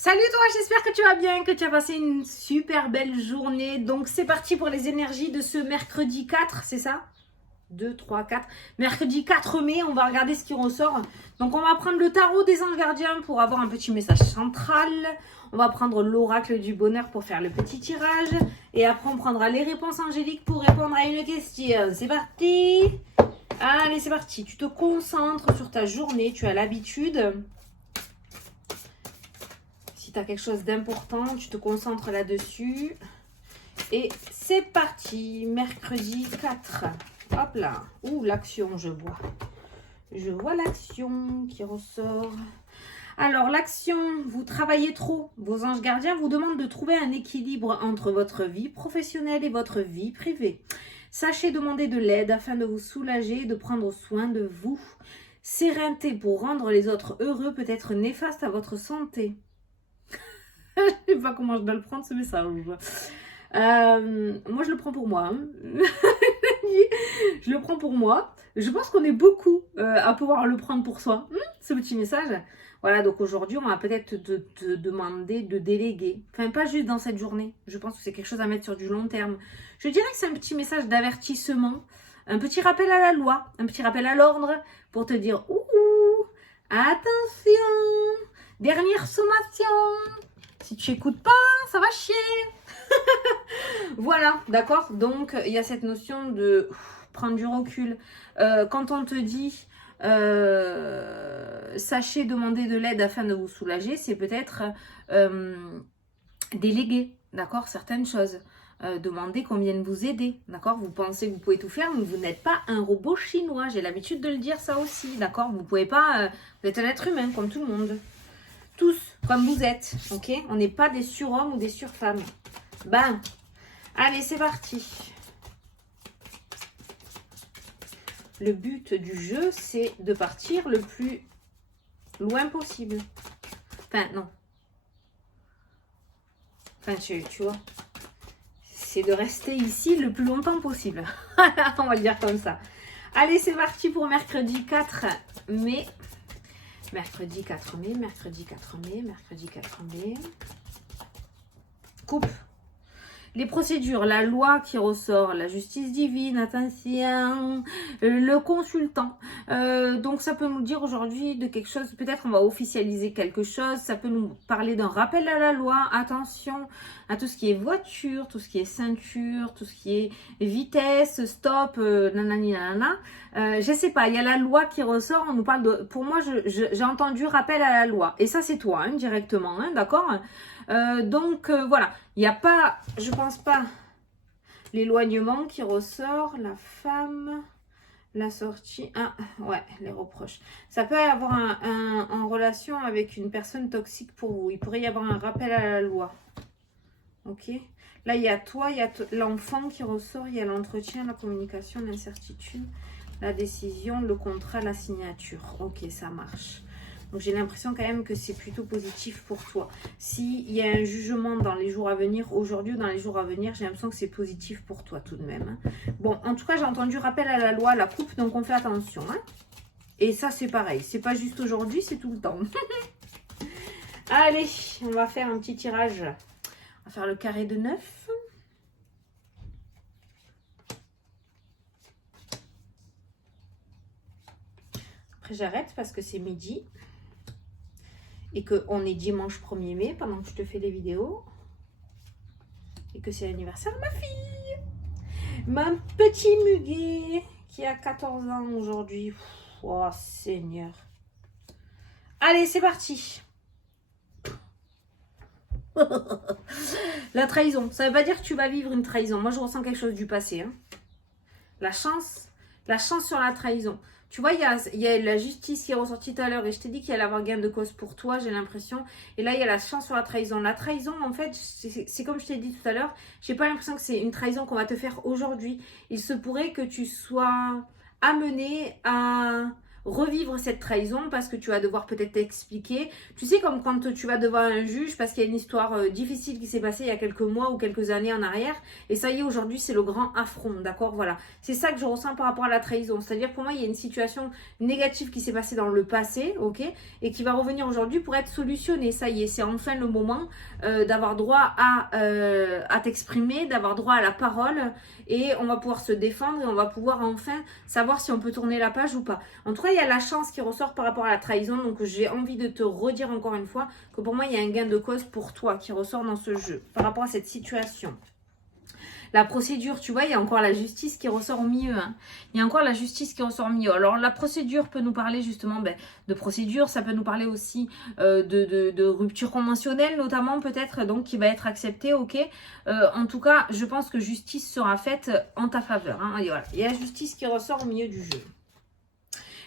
Salut toi, j'espère que tu vas bien, que tu as passé une super belle journée. Donc c'est parti pour les énergies de ce mercredi 4, c'est ça 2, 3, 4. Mercredi 4 mai, on va regarder ce qui ressort. Donc on va prendre le tarot des anges gardiens pour avoir un petit message central. On va prendre l'oracle du bonheur pour faire le petit tirage. Et après on prendra les réponses angéliques pour répondre à une question. C'est parti. Allez, c'est parti. Tu te concentres sur ta journée, tu as l'habitude. Si tu as quelque chose d'important, tu te concentres là-dessus. Et c'est parti, mercredi 4. Hop là. Ouh, l'action, je vois. Je vois l'action qui ressort. Alors, l'action, vous travaillez trop. Vos anges gardiens vous demandent de trouver un équilibre entre votre vie professionnelle et votre vie privée. Sachez demander de l'aide afin de vous soulager et de prendre soin de vous. Sérénité pour rendre les autres heureux peut être néfaste à votre santé. Je ne sais pas comment je dois le prendre ce message. Moi, je le prends pour moi. Hein. Je le prends pour moi. Je pense qu'on est beaucoup à pouvoir le prendre pour soi, ce petit message. Voilà, donc aujourd'hui, on va peut-être te demander de déléguer. Enfin, pas juste dans cette journée. Je pense que c'est quelque chose à mettre sur du long terme. Je dirais que c'est un petit message d'avertissement, un petit rappel à la loi, un petit rappel à l'ordre pour te dire « Ouh, attention, dernière sommation !» Si tu n'écoutes pas, ça va chier. Voilà, d'accord. Donc, il y a cette notion de prendre du recul. Quand on te dit sachez demander de l'aide afin de vous soulager, c'est peut-être déléguer, d'accord, certaines choses. Demander qu'on vienne vous aider, d'accord. Vous pensez que vous pouvez tout faire, mais vous n'êtes pas un robot chinois. J'ai l'habitude de le dire ça aussi, d'accord. Vous pouvez pas, vous êtes un être humain comme tout le monde. Tous, comme vous êtes, ok. On n'est pas des surhommes ou des surfemmes. Ben, allez, c'est parti. Le but du jeu, c'est de partir le plus loin possible. Enfin, non. Enfin, tu vois. C'est de rester ici le plus longtemps possible. On va le dire comme ça. Allez, c'est parti pour mercredi 4 mai. Mercredi 4 mai, mercredi 4 mai, mercredi 4 mai. Coupe. Les procédures, la loi qui ressort, la justice divine, attention, le consultant. Donc ça peut nous dire aujourd'hui de quelque chose, peut-être on va officialiser quelque chose, ça peut nous parler d'un rappel à la loi, attention à tout ce qui est voiture, tout ce qui est ceinture, tout ce qui est vitesse, stop, nanani nanana. Je sais pas, il y a la loi qui ressort, on nous parle de... Pour moi, j'ai entendu rappel à la loi. Et ça, c'est toi, hein, directement, hein, d'accord. Donc, voilà. Il n'y a pas, je pense pas, l'éloignement qui ressort, la femme, la sortie. Ah, ouais, les reproches. Ça peut avoir en relation avec une personne toxique pour vous. Il pourrait y avoir un rappel à la loi. Ok. Là, il y a toi, il y a l'enfant qui ressort, il y a l'entretien, la communication, l'incertitude, la décision, le contrat, la signature. Ok, ça marche. Donc j'ai l'impression quand même que c'est plutôt positif pour toi. S'il y a un jugement dans les jours à venir, aujourd'hui ou dans les jours à venir, j'ai l'impression que c'est positif pour toi tout de même. Bon, en tout cas, j'ai entendu rappel à la loi, la coupe, donc on fait attention. Hein. Et ça, c'est pareil. C'est pas juste aujourd'hui, c'est tout le temps. Allez, on va faire un petit tirage. On va faire le carré de 9. Après, j'arrête parce que c'est midi. Et qu'on est dimanche 1er mai pendant que je te fais des vidéos. Et que c'est l'anniversaire de ma fille. Ma petit muguet qui a 14 ans aujourd'hui. Oh Seigneur. Allez, c'est parti. La trahison. Ça ne veut pas dire que tu vas vivre une trahison. Moi, je ressens quelque chose du passé. Hein. La chance sur la trahison. Tu vois, il y a la justice qui est ressortie tout à l'heure et je t'ai dit qu'il allait avoir gain de cause pour toi, j'ai l'impression. Et là, il y a la chance sur la trahison. La trahison, en fait, c'est comme je t'ai dit tout à l'heure, j'ai pas l'impression que c'est une trahison qu'on va te faire aujourd'hui. Il se pourrait que tu sois amené à revivre cette trahison parce que tu vas devoir peut-être t'expliquer. Tu sais, comme quand tu vas devant un juge parce qu'il y a une histoire difficile qui s'est passée il y a quelques mois ou quelques années en arrière. Et ça y est, aujourd'hui, c'est le grand affront, d'accord? Voilà. C'est ça que je ressens par rapport à la trahison. C'est-à-dire, pour moi, il y a une situation négative qui s'est passée dans le passé, ok? Et qui va revenir aujourd'hui pour être solutionnée. Ça y est, c'est enfin le moment d'avoir droit à t'exprimer, d'avoir droit à la parole. Et on va pouvoir se défendre et on va pouvoir enfin savoir si on peut tourner la page ou pas. En tout cas, il y a la chance qui ressort par rapport à la trahison. Donc, j'ai envie de te redire encore une fois que pour moi, il y a un gain de cause pour toi qui ressort dans ce jeu par rapport à cette situation. La procédure, tu vois, il y a encore la justice qui ressort au milieu. Hein. Il y a encore la justice qui ressort au milieu. Alors, la procédure peut nous parler justement de procédure. Ça peut nous parler aussi de rupture conventionnelle, notamment peut-être, donc qui va être acceptée, ok. En tout cas, je pense que justice sera faite en ta faveur. Hein. Et voilà. Il y a la justice qui ressort au milieu du jeu.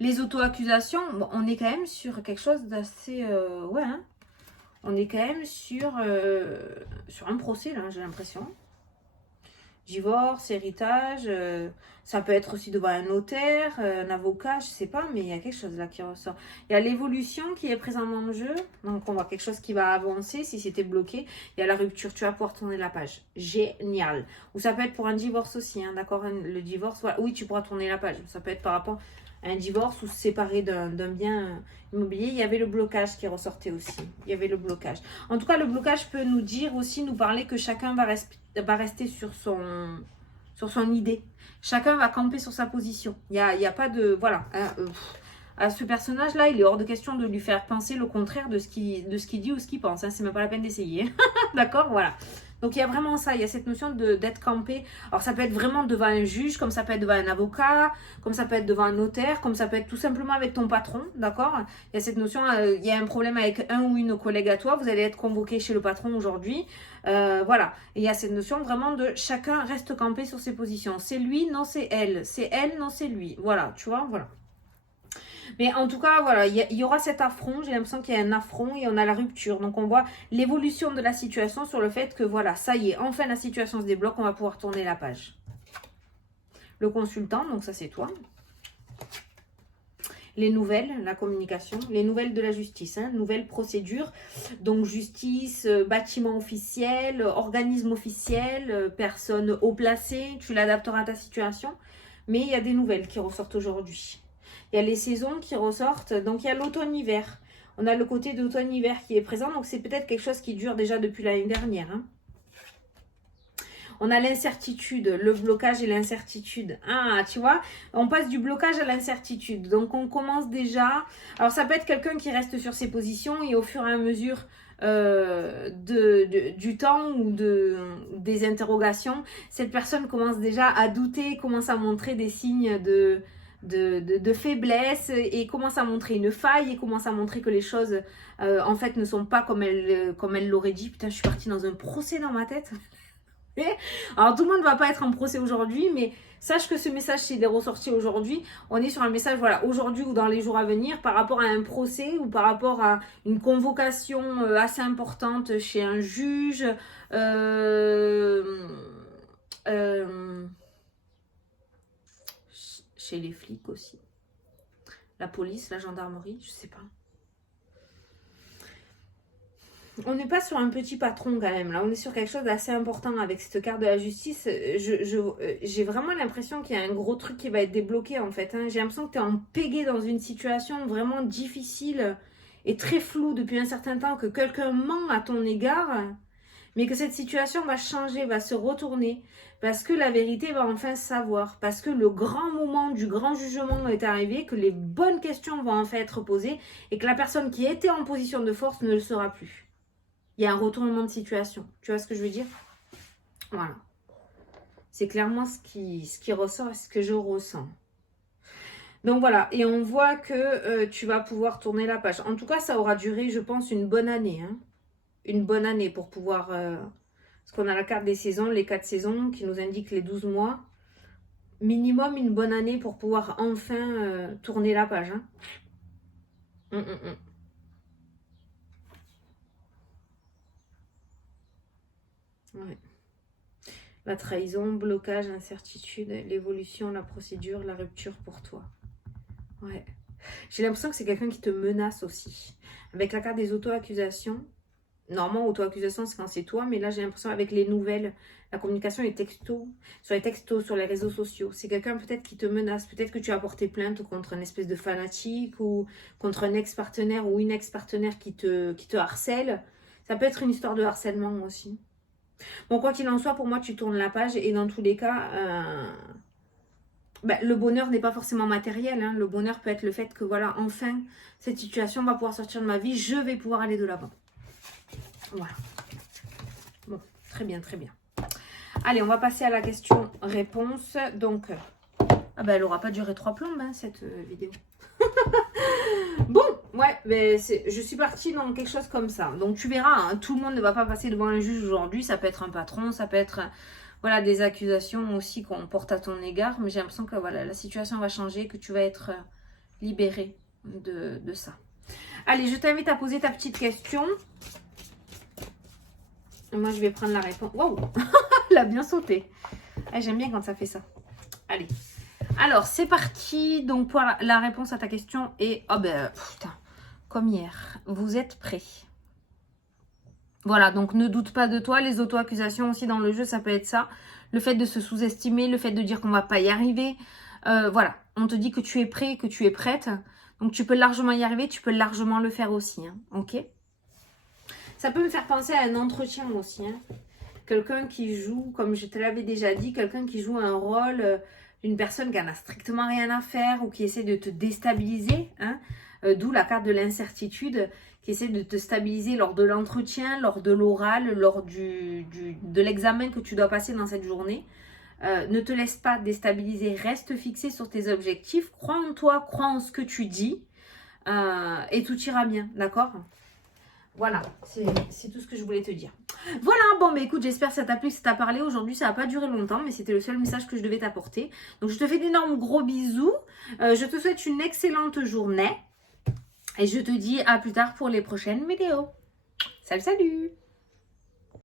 Les auto-accusations, bon, on est quand même sur quelque chose d'assez... ouais, hein. On est quand même sur un procès, là, j'ai l'impression. Divorce, héritage, ça peut être aussi devant un notaire, un avocat, je sais pas, mais il y a quelque chose là qui ressort. Il y a l'évolution qui est présente dans le jeu, donc on voit quelque chose qui va avancer si c'était bloqué. Il y a la rupture, tu vas pouvoir tourner la page. Génial. Ou ça peut être pour un divorce aussi, hein, d'accord? Le divorce, voilà. Oui, tu pourras tourner la page. Ça peut être par rapport à un divorce ou se séparer d'un bien immobilier. Il y avait le blocage qui ressortait aussi. Il y avait le blocage. En tout cas, le blocage peut nous dire aussi, nous parler que chacun va rester sur son idée. Chacun va camper sur sa position. Il y a pas de... Voilà. À ce personnage-là, il est hors de question de lui faire penser le contraire de ce qu'il dit ou ce qu'il pense. Hein. C'est même pas la peine d'essayer. D'accord? Voilà. Donc, il y a vraiment ça. Il y a cette notion d'être campé. Alors, ça peut être vraiment devant un juge, comme ça peut être devant un avocat, comme ça peut être devant un notaire, comme ça peut être tout simplement avec ton patron. D'accord? Il y a cette notion, il y a un problème avec un ou une collègue à toi. Vous allez être convoqué chez le patron aujourd'hui. Voilà. Et il y a cette notion vraiment de chacun reste campé sur ses positions. C'est lui, non, c'est elle. C'est elle, non, c'est lui. Voilà. Tu vois? Voilà. Mais en tout cas, voilà, il y aura cet affront. J'ai l'impression qu'il y a un affront et on a la rupture. Donc, on voit l'évolution de la situation sur le fait que, voilà, ça y est, enfin la situation se débloque. On va pouvoir tourner la page. Le consultant, donc ça, c'est toi. Les nouvelles, la communication, les nouvelles de la justice, hein, nouvelles procédures. Donc, justice, bâtiment officiel, organisme officiel, personne haut placée. Tu l'adapteras à ta situation. Mais il y a des nouvelles qui ressortent aujourd'hui. Il y a les saisons qui ressortent. Donc, il y a l'automne-hiver. On a le côté d'automne-hiver qui est présent. Donc, c'est peut-être quelque chose qui dure déjà depuis l'année dernière. Hein. On a l'incertitude, le blocage et l'incertitude. Ah, tu vois, on passe du blocage à l'incertitude. Donc, on commence déjà... Alors, ça peut être quelqu'un qui reste sur ses positions et au fur et à mesure... du temps ou des interrogations, cette personne commence déjà à douter, commence à montrer des signes de faiblesse et commence à montrer une faille et commence à montrer que les choses en fait ne sont pas comme elle l'aurait dit. Putain, je suis partie dans un procès dans ma tête. Alors tout le monde ne va pas être en procès aujourd'hui, mais sache que ce message, s'il est ressorti aujourd'hui, on est sur un message, voilà, aujourd'hui ou dans les jours à venir, par rapport à un procès ou par rapport à une convocation assez importante chez un juge, chez les flics aussi, la police, la gendarmerie, je sais pas. On n'est pas sur un petit patron quand même, là. On est sur quelque chose d'assez important avec cette carte de la justice. J'ai vraiment l'impression qu'il y a un gros truc qui va être débloqué, en fait. Hein. J'ai l'impression que tu es empégué dans une situation vraiment difficile et très floue depuis un certain temps, que quelqu'un ment à ton égard, mais que cette situation va changer, va se retourner, parce que la vérité va enfin se savoir, parce que le grand moment du grand jugement est arrivé, que les bonnes questions vont enfin être posées, et que la personne qui était en position de force ne le sera plus. Il y a un retournement de situation. Tu vois ce que je veux dire? Voilà. C'est clairement ce qui ressort et ce que je ressens. Donc voilà. Et on voit que tu vas pouvoir tourner la page. En tout cas, ça aura duré, je pense, une bonne année. Hein. Une bonne année pour pouvoir... parce qu'on a la carte des saisons, les 4 saisons qui nous indiquent les 12 mois. Minimum une bonne année pour pouvoir enfin tourner la page. Hein. Ouais. La trahison, blocage, incertitude, l'évolution, la procédure, la rupture pour toi. Ouais. J'ai l'impression que c'est quelqu'un qui te menace aussi. Avec la carte des auto-accusations, normalement, auto-accusation, c'est quand c'est toi, mais là, j'ai l'impression avec les nouvelles, la communication, les textos, sur les réseaux sociaux. C'est quelqu'un peut-être qui te menace. Peut-être que tu as porté plainte contre une espèce de fanatique ou contre un ex-partenaire ou une ex-partenaire qui te harcèle. Ça peut être une histoire de harcèlement aussi. Bon, quoi qu'il en soit, pour moi, tu tournes la page et dans tous les cas, le bonheur n'est pas forcément matériel. Hein. Le bonheur peut être le fait que, voilà, enfin, cette situation va pouvoir sortir de ma vie. Je vais pouvoir aller de l'avant. Voilà. Bon, très bien, très bien. Allez, on va passer à la question-réponse. Donc, elle n'aura pas duré 3 plombes, hein, cette vidéo. Bon, ouais, mais je suis partie dans quelque chose comme ça. Donc, tu verras, hein, tout le monde ne va pas passer devant un juge aujourd'hui. Ça peut être un patron, ça peut être voilà, des accusations aussi qu'on porte à ton égard. Mais j'ai l'impression que voilà, la situation va changer, que tu vas être libéré de ça. Allez, je t'invite à poser ta petite question. Moi, je vais prendre la réponse. Waouh, elle a bien sauté. J'aime bien quand ça fait ça. Allez. Alors, c'est parti. Donc, pour la réponse à ta question est... Oh ben, putain, comme hier. Vous êtes prêts? Voilà, donc ne doute pas de toi. Les auto-accusations aussi dans le jeu, ça peut être ça. Le fait de se sous-estimer, le fait de dire qu'on va pas y arriver. Voilà, on te dit que tu es prêt, que tu es prête. Donc, tu peux largement y arriver. Tu peux largement le faire aussi. Hein, ok? Ça peut me faire penser à un entretien aussi. Hein. Quelqu'un qui joue, comme je te l'avais déjà dit, quelqu'un qui joue un rôle d'une personne qui n'en a strictement rien à faire ou qui essaie de te déstabiliser. Hein. D'où la carte de l'incertitude, qui essaie de te stabiliser lors de l'entretien, lors de l'oral, lors de l'examen que tu dois passer dans cette journée. Ne te laisse pas déstabiliser, reste fixé sur tes objectifs, crois en toi, crois en ce que tu dis et tout ira bien, d'accord ? Voilà, c'est tout ce que je voulais te dire. Voilà, bon, mais écoute, j'espère que ça t'a plu, que ça t'a parlé. Aujourd'hui, ça n'a pas duré longtemps, mais c'était le seul message que je devais t'apporter. Donc, je te fais d'énormes gros bisous. Je te souhaite une excellente journée. Et je te dis à plus tard pour les prochaines vidéos. Salut, salut!